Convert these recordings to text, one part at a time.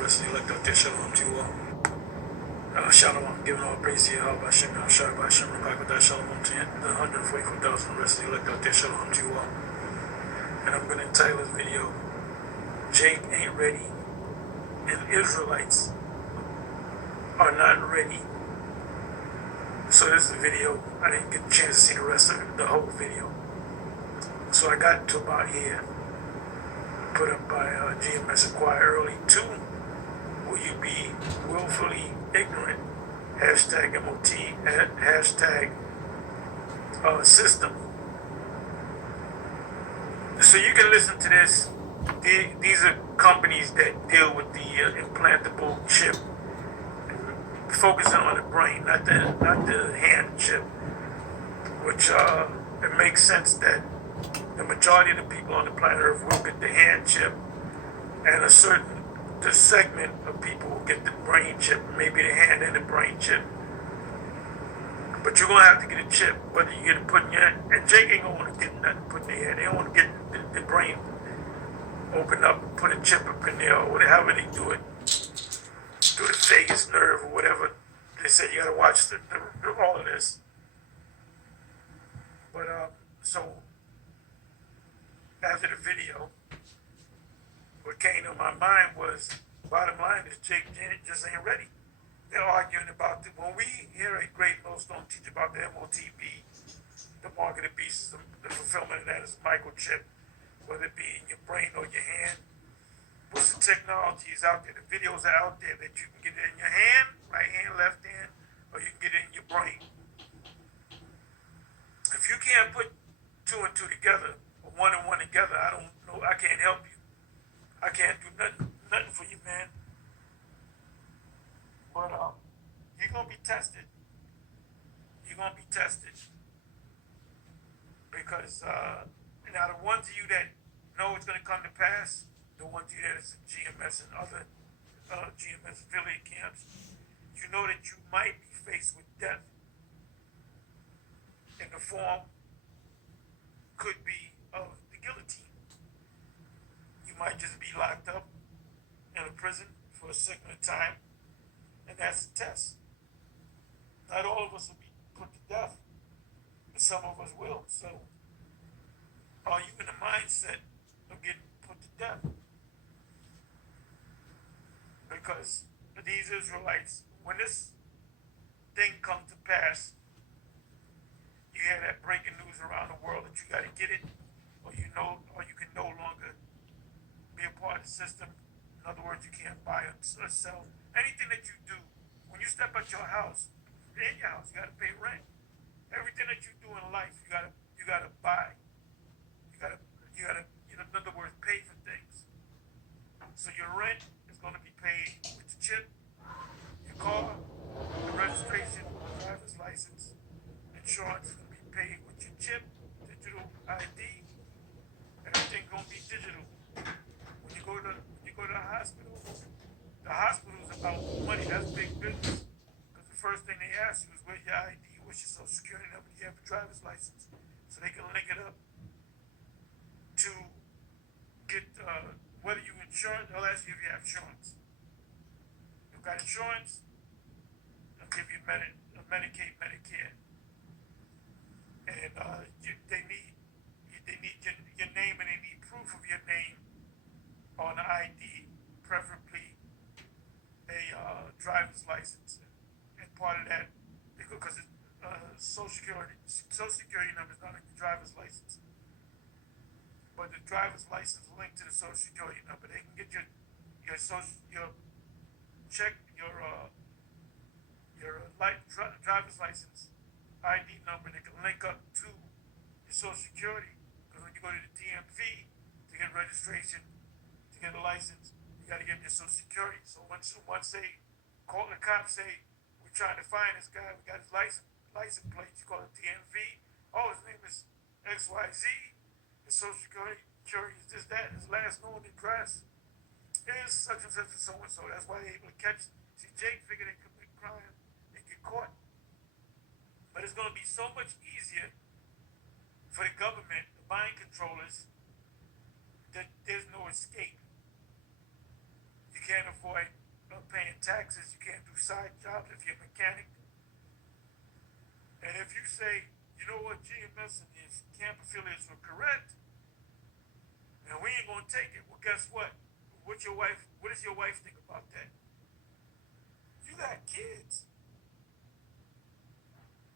Rest of you elect out there, Shalom to you all. Shalom, giving all praise to Yahweh, Hashem, Shai, Hashem, Rakakadah, Shalom to you, the 144,000 rest of you elect out there, Shalom to you all. And I'm going to entitle this video, Jake Ain't Ready, and Israelites are not ready. So this is the video. I didn't get a chance to see the rest of it, the whole video. So I got to about here, put up by GMS Acquire Early 2. Will you be willfully ignorant? Hashtag MOT, hashtag system. So you can listen to this. These are companies that deal with the implantable chip, focusing on the brain, not the hand chip, which it makes sense that the majority of the people on the planet Earth will get the hand chip, and the segment of people will get the brain chip, maybe the hand and the brain chip. But you're gonna have to get a chip, whether you get it put in your head. And Jake ain't gonna want to get nothing put in their head. They don't want to get the brain opened up and put a chip up in there, or whatever they do it, through the vagus nerve or whatever. They say you gotta watch all of this. But so after the video, what came to my mind was, bottom line is Jake just ain't ready. They're arguing about when we hear a great millstone teach about the MOTB, the mark of the beast, the fulfillment of that is microchip, whether it be in your brain or your hand. What's the technology is out there? The videos are out there that you can get it in your hand, right hand, left hand, or you can get it in your brain. If you can't put two and two together, or one and one together, I don't know, I can't help you. I can't do nothing for you, man. But you're gonna be tested. You're gonna be tested. Because now the ones of you that know it's gonna come to pass, the ones of you that is in GMS and other GMS affiliate camps, you know that you might be faced with death in the form, could be of the guillotine. You might just be locked up in a prison for a segment of time, and that's a test. Not all of us will be put to death, but some of us will. So are you in the mindset of getting put to death? Because these Israelites, when this thing comes to pass, you hear that breaking news around the world that you got to get it, or you can no longer be a part of the system. In other words, you can't buy or sell anything that you do. When you step out your house, in your house, you got to pay rent. Everything that you do in life, you gotta buy. You gotta, in other words, pay for things. So your rent is going to be paid with your chip, your car, the registration, driver's license, insurance is going to be paid with your chip, digital ID. Everything's going to be digital. When you go to the hospital is about money. That's big business. Because the first thing they ask you is where's your ID, what's your social security number, do you have a driver's license? So they can link it up to get whether you insurance. They'll ask you if you have insurance. You've got insurance, they'll give you Medicaid, Medicare. And they need your name, and they need proof of your name on the ID, preferably a driver's license. And part of that, because social security number is not like the driver's license, but the driver's license linked to the social security number. They can get your driver's license ID number. They can link up to your social security, because when you go to the DMV to get registration, to get a license, you got to get your social security. So once they call the cops, say we're trying to find this guy, we got his license plate. You call it DMV. Oh, his name is XYZ. His social security is this, that. His last known address is such and such and so and so. That's why they're able to catch. See, Jake figured they commit crime, they get caught. But it's going to be so much easier for the government, the mind controllers, that there's no escape. You can't avoid paying taxes. You can't do side jobs if you're a mechanic. And if you say, you know what, GMS and his camp affiliates were correct, and we ain't gonna take it. Well, guess what? What does your wife think about that? You got kids,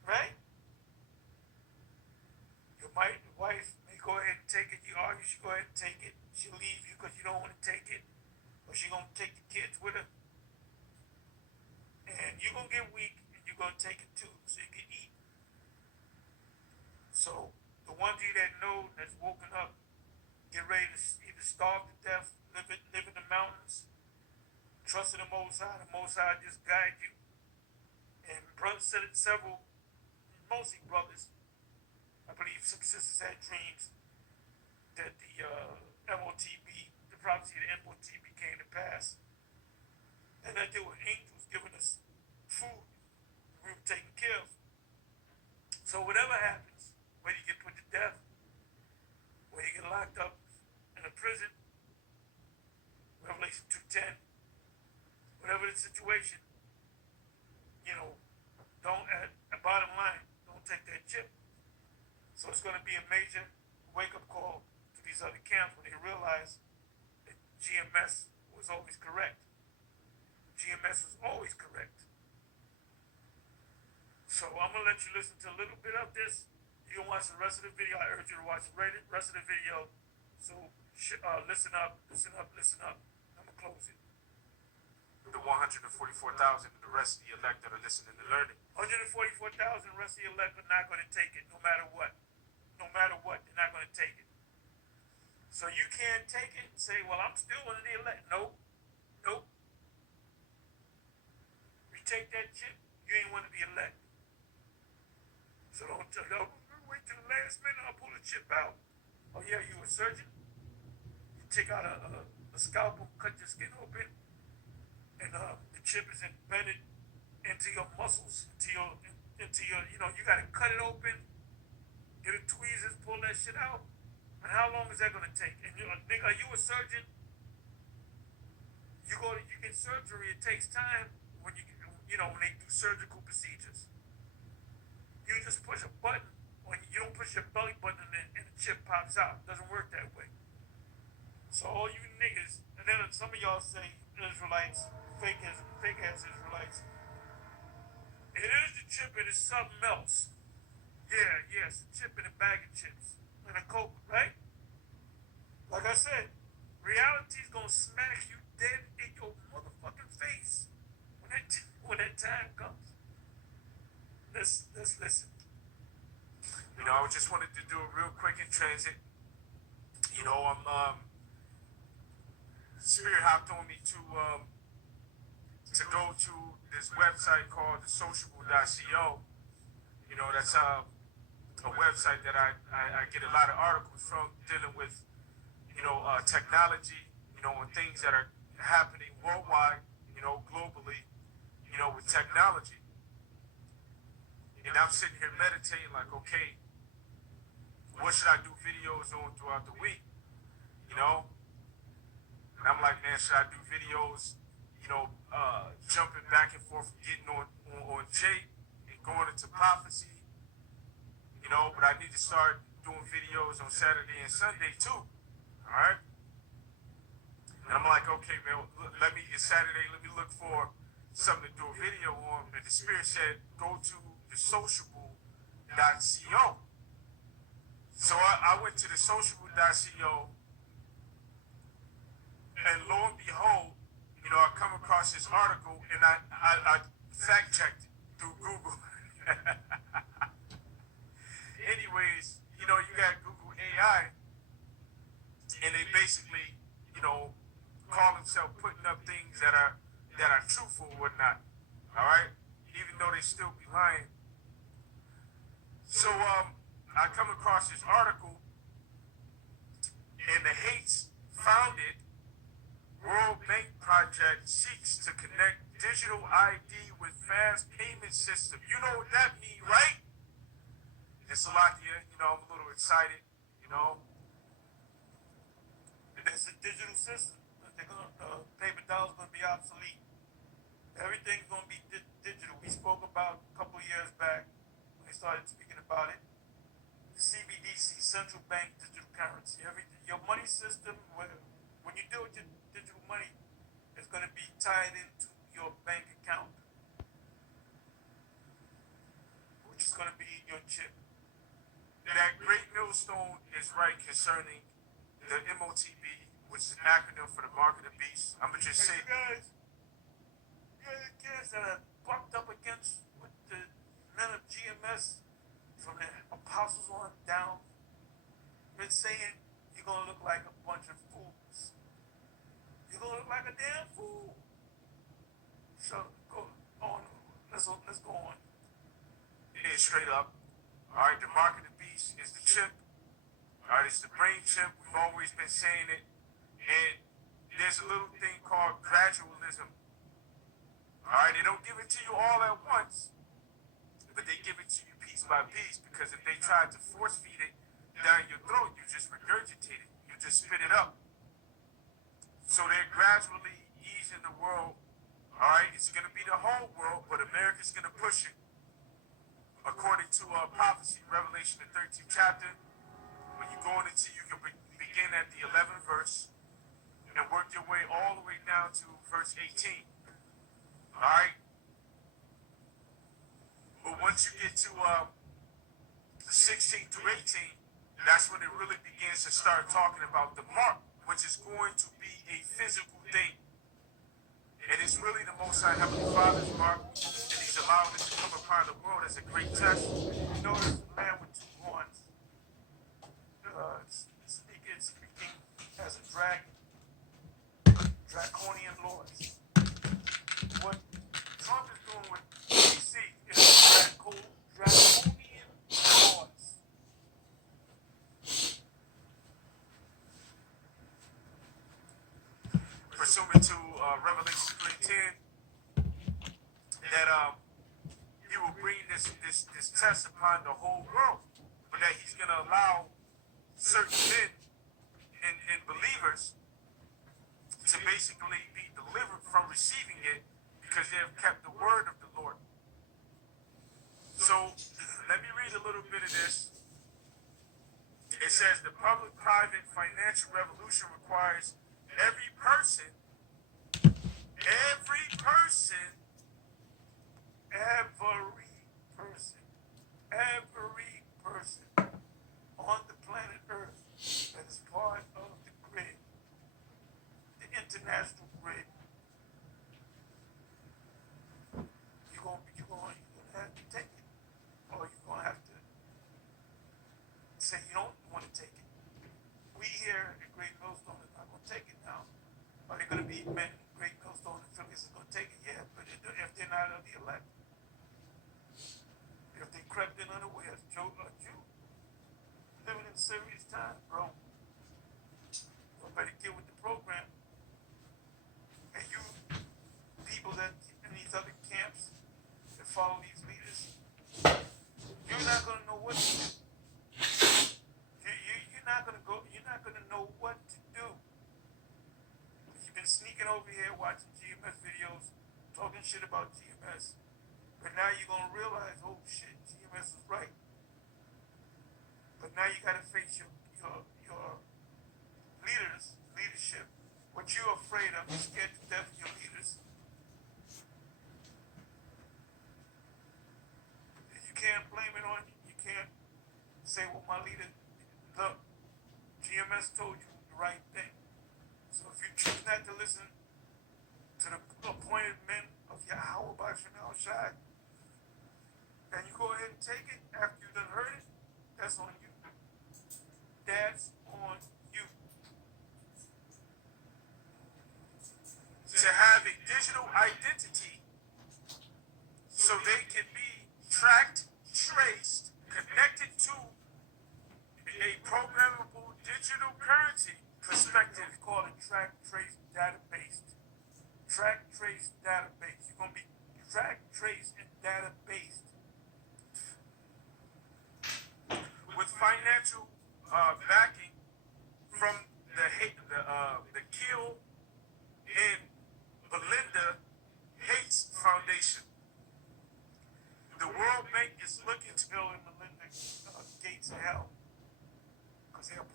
right? Your wife may go ahead and take it. You argue, she go ahead and take it. She'll leave you because you don't want to take it, or she gonna take the kids with her, and you're gonna get weak, and you're gonna take it too, so you can eat. So the ones of you that know that's woken up, get ready to either starve to death, live in the mountains, trust in the Most High. The Most High just guide you. And brothers said it several, mostly brothers. I believe some sisters had dreams that the MOTB, the prophecy of the MOTB came to pass. And that there were angels giving us food. We were taken care of. So whatever happens, whether you get put to death, whether you get locked up in a prison, Revelation 2:10, whatever the situation, don't, bottom line, don't take that chip. So it's going to be a major wake-up call to these other camps when they realize that GMS was always correct. GMS was always correct. So I'm going to let you listen to a little bit of this. You can watch the rest of the video. I urge you to watch the rest of the video. So listen up. I'm going to close it. The 144,000 and the rest of the elect that are listening and learning. 144,000, the rest of the elect are not going to take it no matter what. No matter what, they're not going to take it. So you can't take it and say, well, I'm still one of the elect. Nope. You take that chip, you ain't one of the elect. So don't wait till the last minute, I'll pull the chip out. Oh yeah, you a surgeon? You take out a scalpel, cut your skin open, and the chip is embedded into your muscles, into your, you gotta cut it open, get a tweezers, pull that shit out. And how long is that gonna take? And nigga, are you a surgeon? You get surgery, it takes time when when they do surgical procedures. You just push a button, you don't push your belly button and the chip pops out. It doesn't work that way. So all you niggas, and then some of y'all say Israelites, fake ass Israelites, it is the chip and it's something else. Yeah, it's a chip in a bag of chips and a Coke, right? Like I said, reality's gonna smack you dead in your motherfucking face when that time comes. Let's listen. I just wanted to do it real quick in transit. Spirit hopped on me to go to this website called thesociable.co. That's a website that I get a lot of articles from dealing with, technology, and things that are happening worldwide, globally, with technology. And I'm sitting here meditating like, okay, what should I do videos on throughout the week? And I'm like, man, should I do videos, jumping back and forth, getting on Jake and going into prophecy, but I need to start doing videos on Saturday and Sunday too, all right? And I'm like, okay, man, it's Saturday, let me look for something to do a video on. And the Spirit said, go to thesociable.co. So I went to thesociable.co, and lo and behold, I come across this article, and I fact-checked it through Google. Anyways, you got Google AI, and they basically, call themselves putting up things that are truthful or whatnot. All right, even though they still be lying. So I come across this article, and the Hates founded World Bank Project seeks to connect digital ID with fast payment system. You know what that means, right? It's a lot here. I'm a little excited. It's a digital system. Paper dollar's gonna be obsolete. Everything's gonna be digital. We spoke about a couple years back when they started speaking about it. The CBDC, central bank digital currency. Everything, your money system, when you deal with your digital money, it's gonna be tied into your bank account, which is gonna be your chip. That great millstone is right concerning the MOTB, which is an acronym for the mark of the beast. I'm gonna just say, you guys that are bucked up against with the men of GMS from the apostles on down, been saying you're gonna look like a bunch of fools. You're gonna look like a damn fool. So go on. Let's go on. it is straight up. All right, the mark of the beast is the chip. All right, it's the brain chip. We've always been saying it. And there's a little thing called gradualism. All right, they don't give it to you all at once, but they give it to you piece by piece, because if they try to force feed it down your throat, you just regurgitate it. You just spit it up. So they're gradually easing the world. All right, it's going to be the whole world, but America's going to push it. According to prophecy, Revelation, the 13th chapter, when you go into, you can begin at the 11th verse and work your way all the way down to verse 18. All right? But once you get to the 16th through 18, that's when it really begins to start talking about the mark, which is going to be a physical thing. And it's really the Most High Heavenly Father's mark, and He's allowed it to come upon the world as a great test. You know, there's a man with two horns, speaking as a draconian laws. What Trump is doing with DC is draconian laws. Pursuant to Revelation 3:10, that He will bring this test upon the whole world, but that He's going to allow certain men and believers to basically be delivered from receiving it, because they have kept the word of the Lord. So let me read a little bit of this. It says the public-private financial revolution requires every person on the planet Earth that is part of the grid, the international grid. You're gonna have to take it, or you're gonna have to say you don't want to take it. We here at Great Millstone are not gonna take it now. Are they gonna be men? Great Millstone affiliates is gonna take it, yeah. But if they're not of the elect, if they crept in unawares, Jew, living in serious times, bro. You better get with the program. And you people that in these other camps that follow these leaders, you're not gonna know what to do. You're not gonna go. You're not gonna know what to do. You've been sneaking over here watching GMS videos, talking shit about GMS, but now you're gonna realize, oh shit, GMS is right. But now you gotta face your leadership. What you're afraid of, you're scared to death of your leaders. You can't blame it on you. You can't say, well, my leader, look, GMS told you the right thing. So if you choose not to listen to the appointed men of Yahweh by Chanel Shai, and you go ahead and take it after you done heard it, that's on you. That's on you. To have a digital identity so they can be tracked, traced, connected to a programmable digital currency perspective. We call it track, trace, database. Track, trace, database. You're going to be track, trace, and database. With financial backing from the kill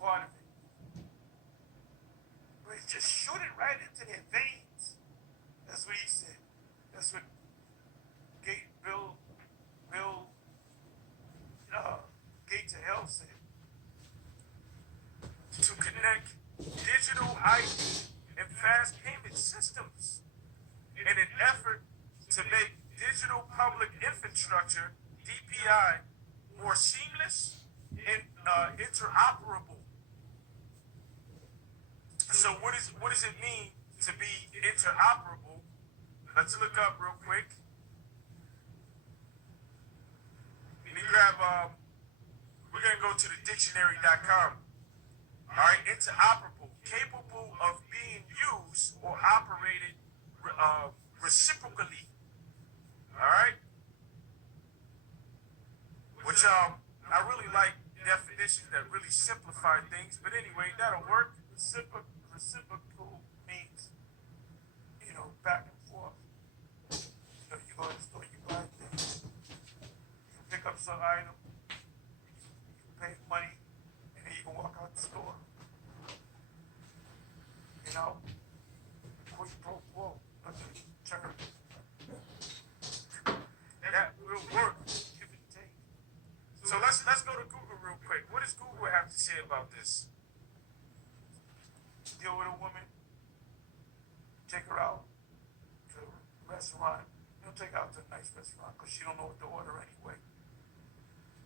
part of it. But he just shoot it right into their veins. That's what he said. That's what Bill Gates of Hell said. To connect digital ID and fast payment systems in an effort to make digital public infrastructure, DPI, more seamless and interoperable. So what does it mean to be interoperable? Let's look up real quick. Let me grab, we're going to go to the dictionary.com. All right, interoperable, capable of being used or operated reciprocally. All right, which I really like definitions that really simplify things. But anyway, that'll work. Reciprocal means, back and forth. You go to the store, you buy things, you pick up some item, you pay money, and then you can walk out the store. Quid pro quo, that's a term. That will work. Give and take. So let's go to Google real quick. What does Google have to say about this? Deal with a woman, take her out to a restaurant. Don't take her out to a nice restaurant because she don't know what to order anyway.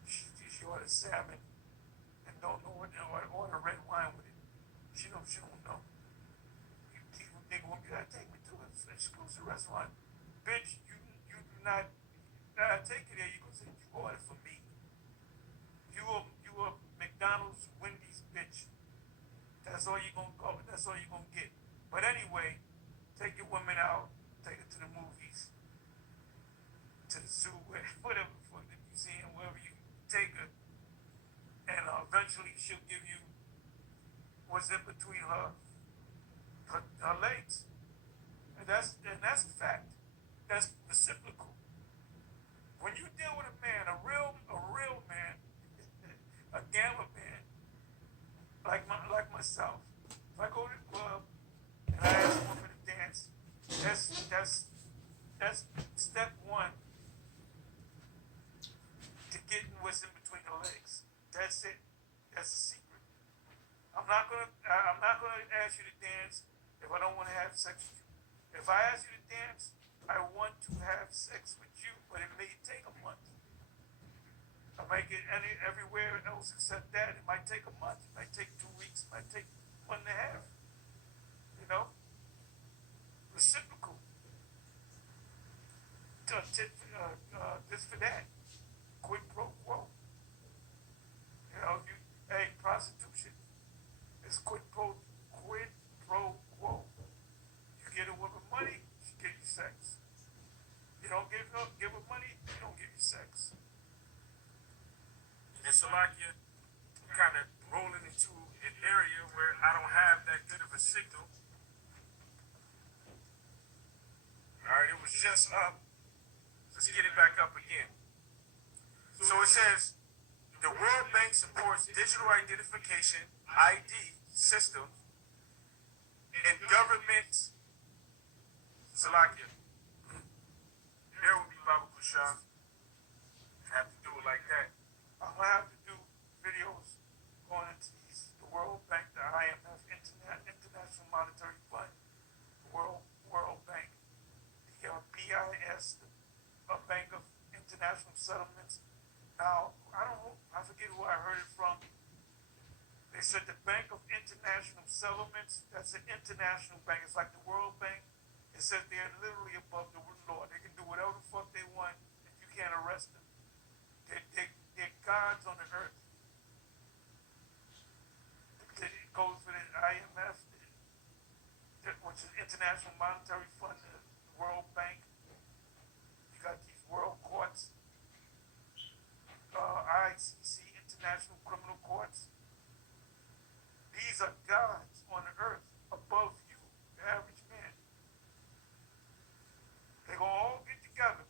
She orders salmon and don't know what to order red wine with it. She don't know. Nigga won't be like, take me to an exclusive restaurant. Bitch, you do not take it there. You gonna say you order for me. You a McDonald's, Wendy's bitch. That's all you gonna go. That's all you gonna get. But anyway, take your woman out. Take her to the movies, to the zoo, whatever for the museum, wherever you take her, and eventually she'll give you what's in between her legs, and that's a fact. That's reciprocal. When you deal with a man, a real man, a gambler man, like myself, if I go to the club and I ask a woman to dance, that's step one to getting what's in between the legs. That's it. That's the secret. I'm not gonna ask you to dance if I don't want to have sex with you. If I ask you to dance, I want to have sex with you, but it may take a month. I might get everywhere else except that. It might take a month. It might take 2 weeks. It might take 1.5. Reciprocal. This for that. Quid pro quo. Prostitution is quid pro quo. You get a woman money, she give you sex. You don't give her money, you don't give you sex. And so like you're kind of rolling into an area where I don't have that good of a signal. All right, it was just up. Let's get it back up again. So it says, the World Bank supports digital identification, ID systems, and government. Salakia. There will be Baba Kushan. Have to do it like that. I'm gonna have to do videos going into the World Bank, the IMF, International Monetary Fund, the World Bank, the BIS, a Bank of International Settlements. Now, I forget who I heard it from. They said the Bank of International Settlements, that's an international bank. It's like the World Bank. It says they're literally above the law. They can do whatever the fuck they want, and you can't arrest them. They're gods on the earth. It goes for the IMF, which is International Monetary Fund, the World Bank. You got these world courts. ICC, International Criminal Courts. These are gods on the earth above you, the average man. They're going to all get together.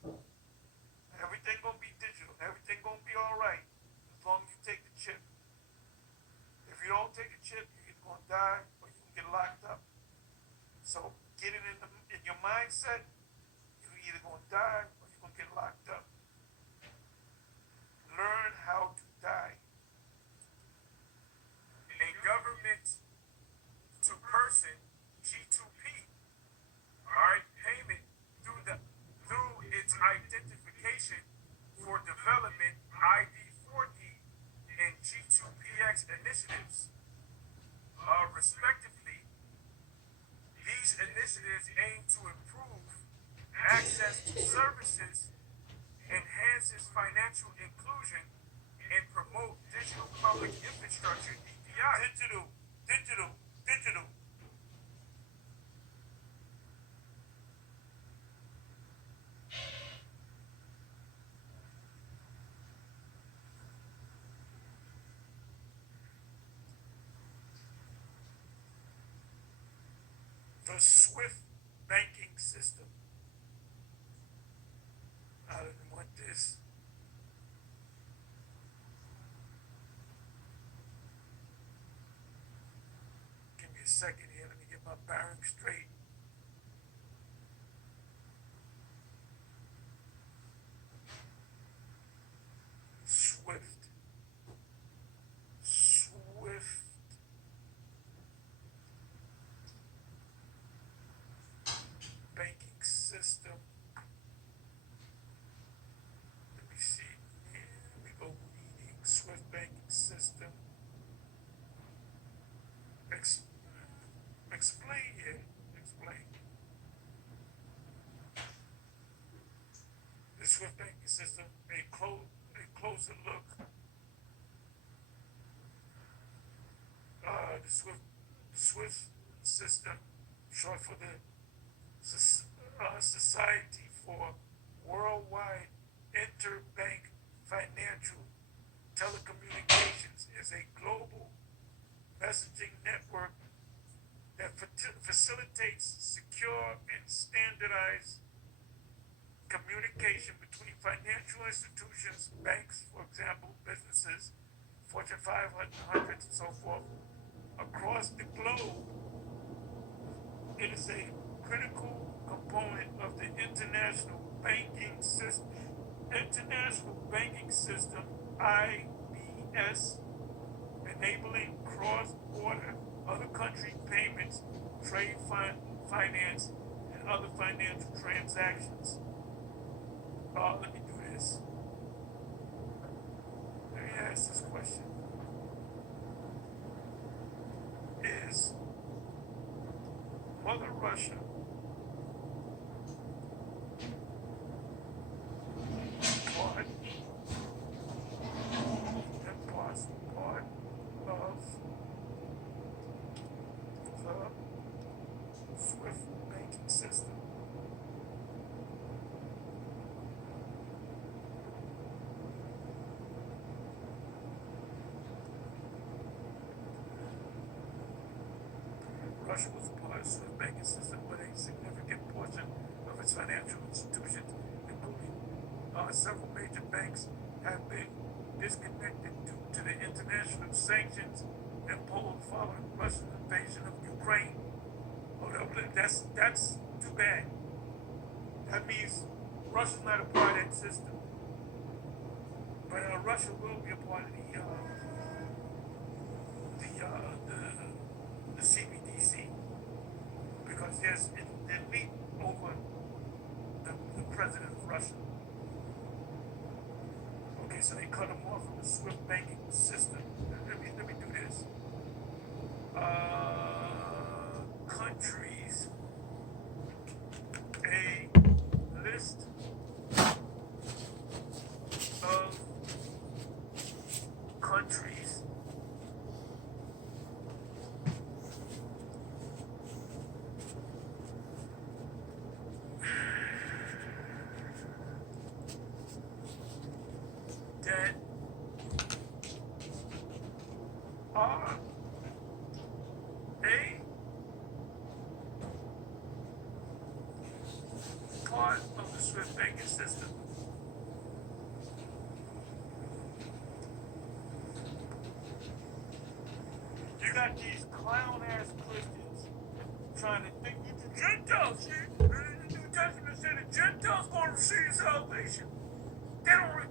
Everything going to be digital. Everything going to be all right as long as you take the chip. If you don't don't take a chip, you're either gonna die or you can get locked up. So get it in your mindset. You're either gonna die or you're gonna get locked up. Learn how to die. A government to person G2P, all right, payment through its identification for development ID4D and G2PX initiatives, respectively. These initiatives aim to improve access to services, enhances financial inclusion, and promote digital public infrastructure (DPI). Digital. The SWIFT banking system. I didn't want this. Give me a second here. Let me get my bearings straight. Swift banking system. Let me see. Here we go. Reading Swift banking system. Explain here. Explain. The Swift banking system. A closer look. The Swift system, short for the Society for Worldwide Interbank Financial Telecommunications, is a global messaging network that facilitates secure and standardized communication between financial institutions, banks, for example, businesses, Fortune 500 and so forth, across the globe. It is a critical component of the international banking system, IBS, enabling cross-border, other country payments, trade finance, and other financial transactions. Let me do this. Let me ask this question. Is Mother Russia part and parcel part of the SWIFT banking system? Russia was a part of the SWIFT banking system, but a significant portion of its financial institutions, including several major banks, have been disconnected due to the international sanctions imposed following Russia's invasion of Ukraine. Oh, no, that's too bad. That means Russia's not a part of that system. But Russia will be a part of the CBDC, because they meet over the president of Russia. Okay, so they cut them off from the SWIFT banking system. Let me do this. Countries. A list of countries that are a part of the SWIFT banking system. You got these clown ass Christians trying to think that the Gentiles, see, the New Testament said the Gentiles going to receive salvation. They don't.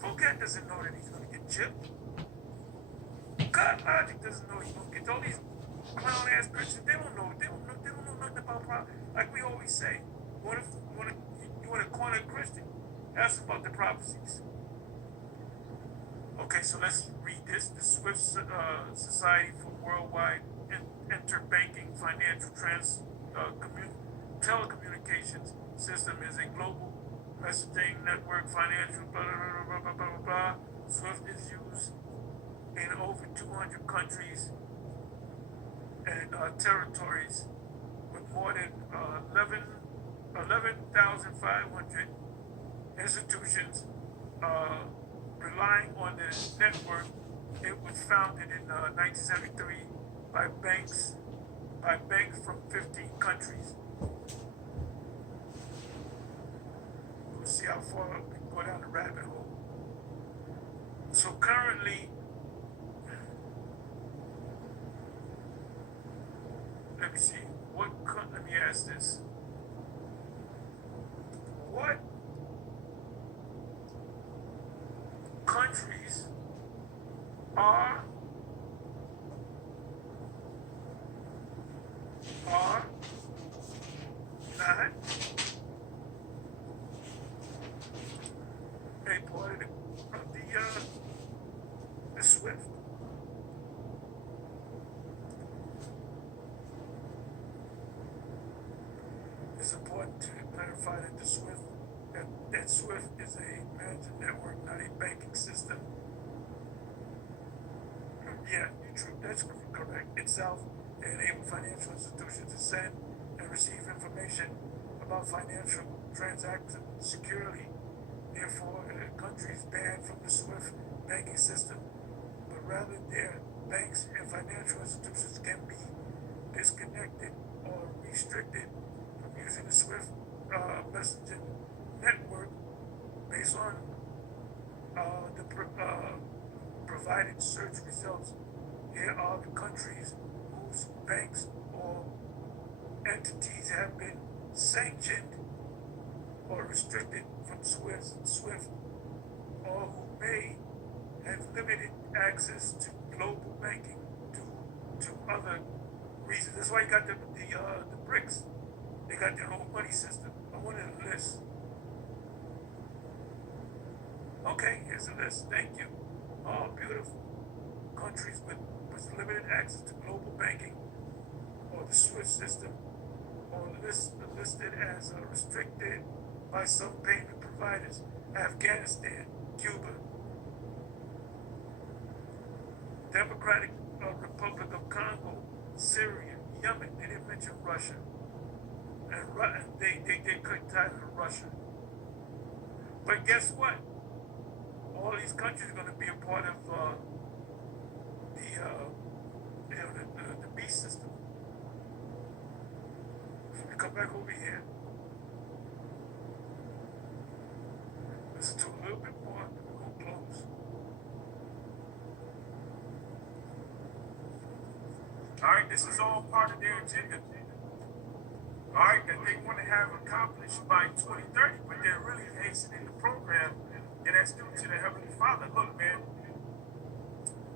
Fulcat doesn't know that he's going to get chipped. God Logic doesn't know he's going to get all these clown ass Christians. They don't know. They don't know nothing about prophecy. Like we always say, you want to corner a Christian? Ask about the prophecies. Okay, so let's read this. The Swift Society for Worldwide Interbanking Financial Telecommunications System is a global messaging network, financial blah, blah, blah, blah, blah, blah, blah. Swift is used in over 200 countries and territories with more than 11,500 institutions relying on the network. It was founded in 1973 by banks from 15 countries. We'll see how far we can go down the rabbit hole. So currently, let me see. Let me ask this. What countries are not a part of the SWIFT? It's important to clarify that the SWIFT that SWIFT is a managed network, not a banking system. Yeah, true. That's correct. Itself, they enable financial institutions to send and receive information about financial transactions securely. Therefore, countries banned from the SWIFT banking system, but rather their banks and financial institutions can be disconnected or restricted from using the SWIFT messaging network based on the provided search results. Here are the countries whose banks or entities have been sanctioned or restricted from SWIFT, or who may have limited access to global banking due to other reasons. That's why you got the BRICS. They got their own money system. I wanted a list. Okay, here's a list. Thank you. All beautiful countries with limited access to global banking or the SWIFT system, or listed as restricted by some payment providers: Afghanistan, Cuba, Democratic Republic of Congo, Syria, Yemen. They didn't mention Russia, and they couldn't tie to Russia. But guess what? All these countries are going to be a part of the B system. If we come back over here, listen to a little bit more. We'll close. All right, this is all part of their agenda. All right, that they want to have accomplished by 2030, but they're really hastening the program, and that's due to the Heavenly Father. Look, man,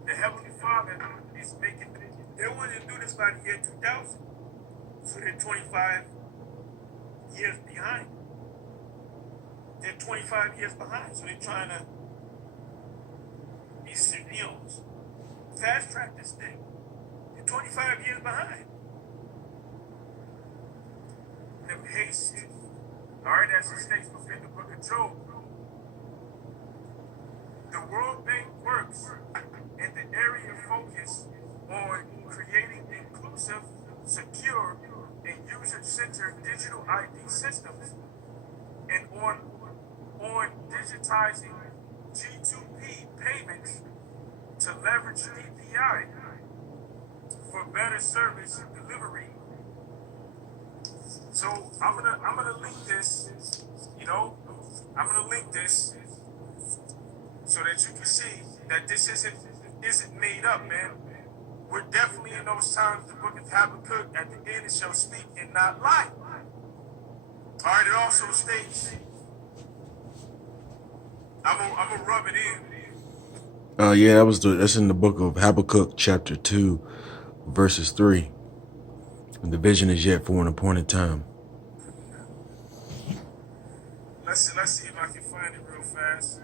the Heavenly Father is making. They wanted to do this by the year 2000, so they're 25 years behind. They're 25 years behind, so they're trying to, fast track this thing. They're 25 years behind. Them hasten. All right, as it states within the book of Job, the World Bank works in the area of focus on creating inclusive, secure, and user-centered digital ID systems, and on digitizing G2P payments to leverage DPI for better service delivery. So I'm gonna link this, I'm gonna link this so that you can see that this isn't made up, man. we're definitely in those times. The book of Habakkuk, at the end it shall speak and not lie. All right, it also states, I'm gonna rub it in. Yeah, that's in the book of Habakkuk, chapter 2, verses 3. And the vision is yet for an appointed time. Let's see if I can find it real fast.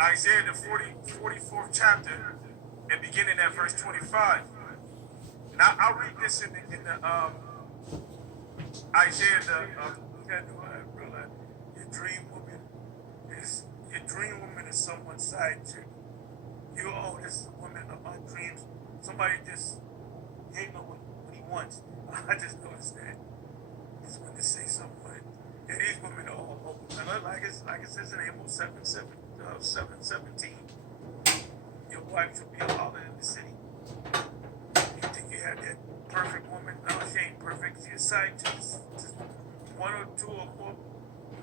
Isaiah, the 44th chapter, and beginning at verse 25. And I'll read this in the Isaiah, your dream woman is someone's side chick. You, oh, this is the woman of my dreams. Somebody just gave him what he wants. I just noticed that. Just wanted to say something, but yeah, these women are all over. Like it says in Amos 7:17. Your wife should be a harlot in the city. You think you have that perfect woman? No, she ain't perfect. She's a side chick. Just one or two or more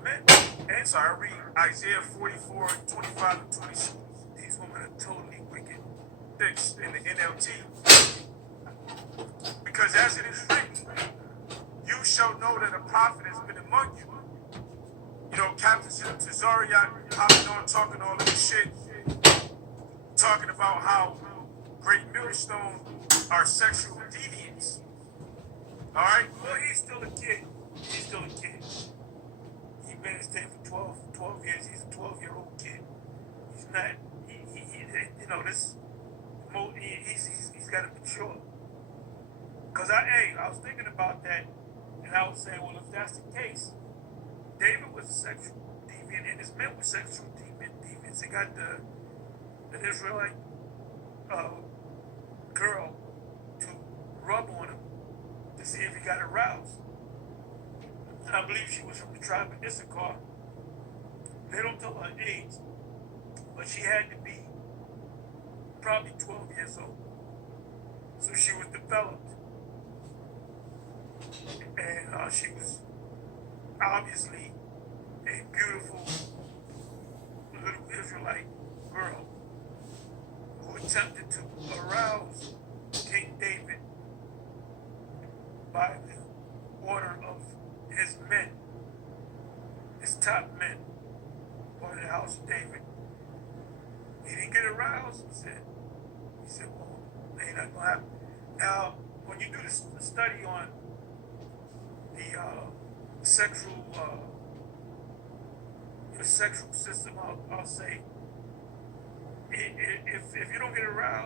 men. And so I read Isaiah 44, 25 and 26. These women are totally wicked. In the NLT. Because as it is written, you shall know that a prophet has been among you. You know, Captain Tazariak popping on, talking all of this shit, talking about how Great Millstone are sexual deviants. All right? Well, he's still a kid. He's still a kid. He's been in the state for 12 years. He's a 12-year-old kid. He's not, you know, he's got to mature. Because I was thinking about that, and I was saying, well, if that's the case, David was a sexual deviant, and his men were sexual deviants. They got an Israelite girl to rub on him to see if he got aroused. And I believe she was from the tribe of Issachar. They don't tell her age, but she had to be probably 12 years old. So she was developed. And she was obviously a beautiful little Israelite girl who attempted to arouse King David by the order of his men, his top men, or the house of David. He didn't get aroused, he said, well, they ain't not gonna happen. Now, when you do the study on the sexual, your sexual system, I'll say, if you don't get aroused,